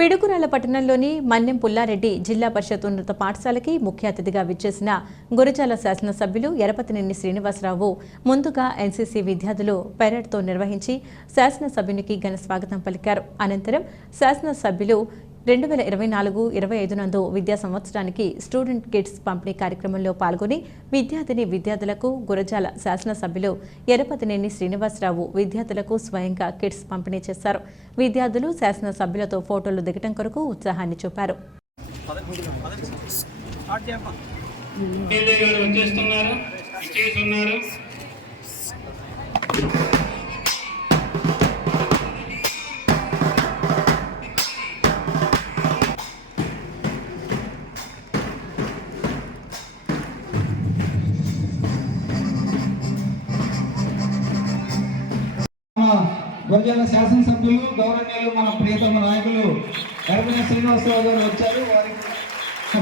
పిడుగురాల పట్టణంలోని మన్నెం పుల్లారెడ్డి జిల్లా పరిషత్ ఉన్నత పాఠశాలకి ముఖ్య అతిథిగా విచ్చేసిన గురజాల శాసనసభ్యులు ఎరపతినేని శ్రీనివాసరావు ముందుగా ఎన్సీసీ విద్యార్థులు పెరేడ్తో నిర్వహించి శాసనసభ్యునికి ఘన స్వాగతం పలికారు. అనంతరం శాసనసభ్యులు రెండు వేల ఇరవై నాలుగు ఇరవై ఐదు నందు విద్యా సంవత్సరానికి స్టూడెంట్ కిట్స్ పంపిణీ కార్యక్రమంలో పాల్గొని విద్యార్థిని విద్యార్థులకు గురజాల శాసనసభ్యులు ఎరపతినేని శ్రీనివాసరావు విద్యార్థులకు స్వయంగా కిట్స్ పంపిణీ చేశారు. విద్యార్థులు శాసనసభ్యులతో ఫోటోలు దిగటం కొరకు ఉత్సాహాన్ని చూపారు. వచ్చేస్తున్నారు. గురజన శాసనసభ్యులు గౌరవనీయులు మన ప్రియతమ నాయకులు ఎర్రమని శ్రీనివాసరావు గారు వచ్చారు. వారికి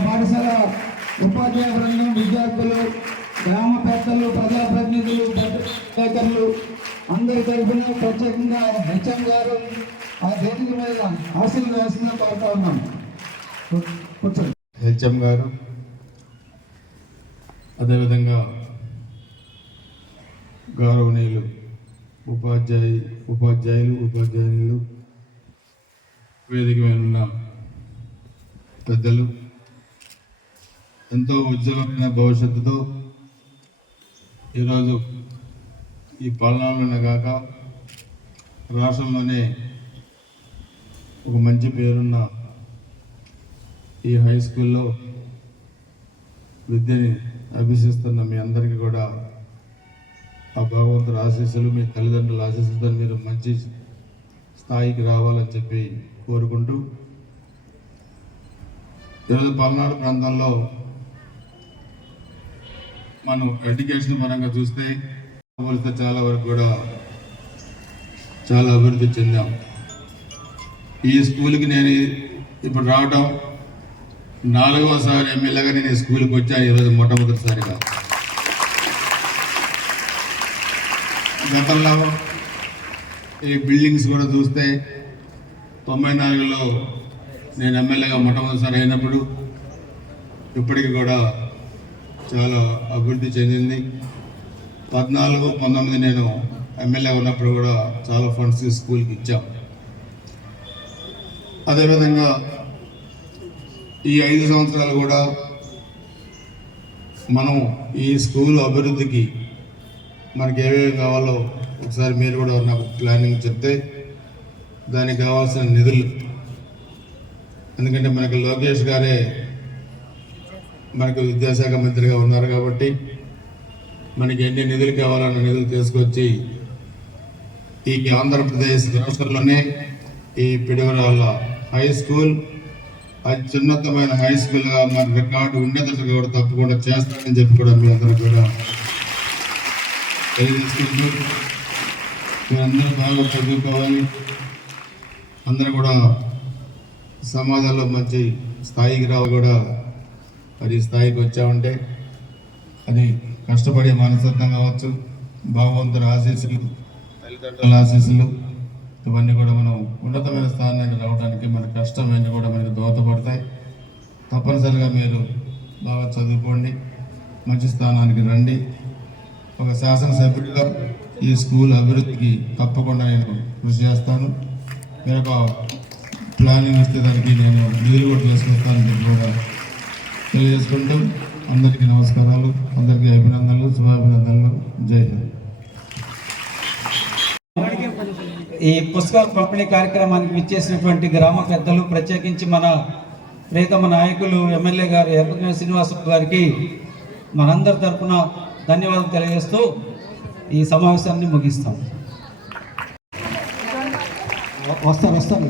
పాఠశాల ఉపాధ్యాయ బృందం విద్యార్థులు గ్రామ పెద్దలు ప్రజాప్రతినిధులు పత్రికలు అందరి తరఫున ప్రత్యేకంగా హెచ్ఎం గారు ఆ వేదిక మీద ఆశీర్వాదంగా కోరుతా ఉన్నాం. కూర్చోండి. హెచ్ఎం గారు అదేవిధంగా గౌరవనీయులు ఉపాధ్యాయ ఉపాధ్యాయులు ఉపాధ్యాయులు వేదిక మీద ఉన్న పెద్దలు ఎంతో ఉజ్వలమైన భవిష్యత్తుతో ఈరోజు ఈ పాలనలోనే కాక రాష్ట్రంలోనే ఒక మంచి పేరున్న ఈ హై స్కూల్లో విద్యని అభ్యసిస్తున్న మీ అందరికీ కూడా ఆ భగవంతుడు ఆశీస్సులు మీ తల్లిదండ్రుల ఆశీస్సులతో మీరు మంచి స్థాయికి రావాలని చెప్పి కోరుకుంటూ ఈరోజు పల్నాడు ప్రాంతంలో మనం ఎడ్యుకేషన్ పరంగా చూస్తే పోలిస్తే చాలా వరకు కూడా చాలా అభివృద్ధి చెందాం. ఈ స్కూల్కి నేను ఇప్పుడు రావటం నాలుగవసారి ఎమ్మెల్యేగా నేను ఈ స్కూల్కి వచ్చాను ఈరోజు మొట్టమొదటిసారిగా. గతంలో ఈ బిల్డింగ్స్ కూడా చూస్తే తొంభై నాలుగులో నేను ఎమ్మెల్యేగా మొట్టమొదటిసారి అయినప్పుడు ఇప్పటికి కూడా చాలా అభివృద్ధి చెందింది. పద్నాలుగు పంతొమ్మిది నేను ఎమ్మెల్యే ఉన్నప్పుడు కూడా చాలా ఫండ్స్ స్కూల్కి ఇచ్చాం. అదేవిధంగా ఈ ఐదు సంవత్సరాలు కూడా మనం ఈ స్కూల్ అభివృద్ధికి మనకి ఏమేమి కావాలో ఒకసారి మీరు కూడా నాకు ప్లానింగ్ చెప్తే దానికి కావాల్సిన నిధులు. ఎందుకంటే మనకి లోకేష్ గారే మనకు విద్యాశాఖ మంత్రిగా ఉన్నారు కాబట్టి మనకి ఎన్ని నిధులు కావాలన్న నిధులు తీసుకొచ్చి ఈ ఆంధ్రప్రదేశ్ రాష్ట్రంలోనే ఈ పిడుగురాళ్ళ హై స్కూల్ అత్యున్నతమైన హై స్కూల్గా మన రికార్డు ఉండేటట్టు కూడా తప్పకుండా చేస్తానని చెప్పి కూడా మీ అందరూ కూడా తెలియజేసుకుంటూ మీరందరూ బాగా చదువుకోవాలి. అందరూ కూడా సమాజంలో మంచి స్థాయికి రావు కూడా మరి స్థాయికి వచ్చామంటే అది కష్టపడే మనస్తత్వం కావచ్చు భగవంతుడు ఆశీస్సులు తల్లిదండ్రుల ఆశీస్సులు ఇవన్నీ కూడా మనం ఉన్నతమైన స్థానానికి రావడానికి మన కష్టం ఇవన్నీ కూడా మనకి దోహదపడతాయి. తప్పనిసరిగా మీరు బాగా చదువుకోండి మంచి స్థానానికి రండి. ఒక శాసనసభ్యుడిగా ఈ స్కూల్ అభివృద్ధికి తప్పకుండా నేను కృషి చేస్తాను. మీరు ఒక ప్లానింగ్ ఇస్తే దానికి నేను నిధులు కూడా తీసుకొస్తానని కూడా తెలియజేసుకుంటూ అందరికీ నమస్కారాలు అందరికీ అభినందనలు శుభాభినందనలు. జై హింద్. ఈ పుస్తకాల పంపిణీ కార్యక్రమానికి విచ్చేసినటువంటి గ్రామ పెద్దలు ప్రత్యేకించి మన ప్రియతమ నాయకులు ఎమ్మెల్యే గారు ఎర్రగొండ శ్రీనివాసరావు గారికి మనందరి తరఫున ధన్యవాదాలు తెలియజేస్తూ ఈ సమావేశాన్ని ముగిస్తాం. వ- వస్తాను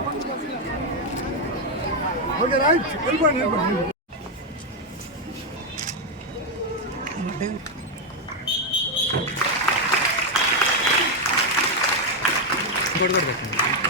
Okay, right. Help and help. Good, good, good.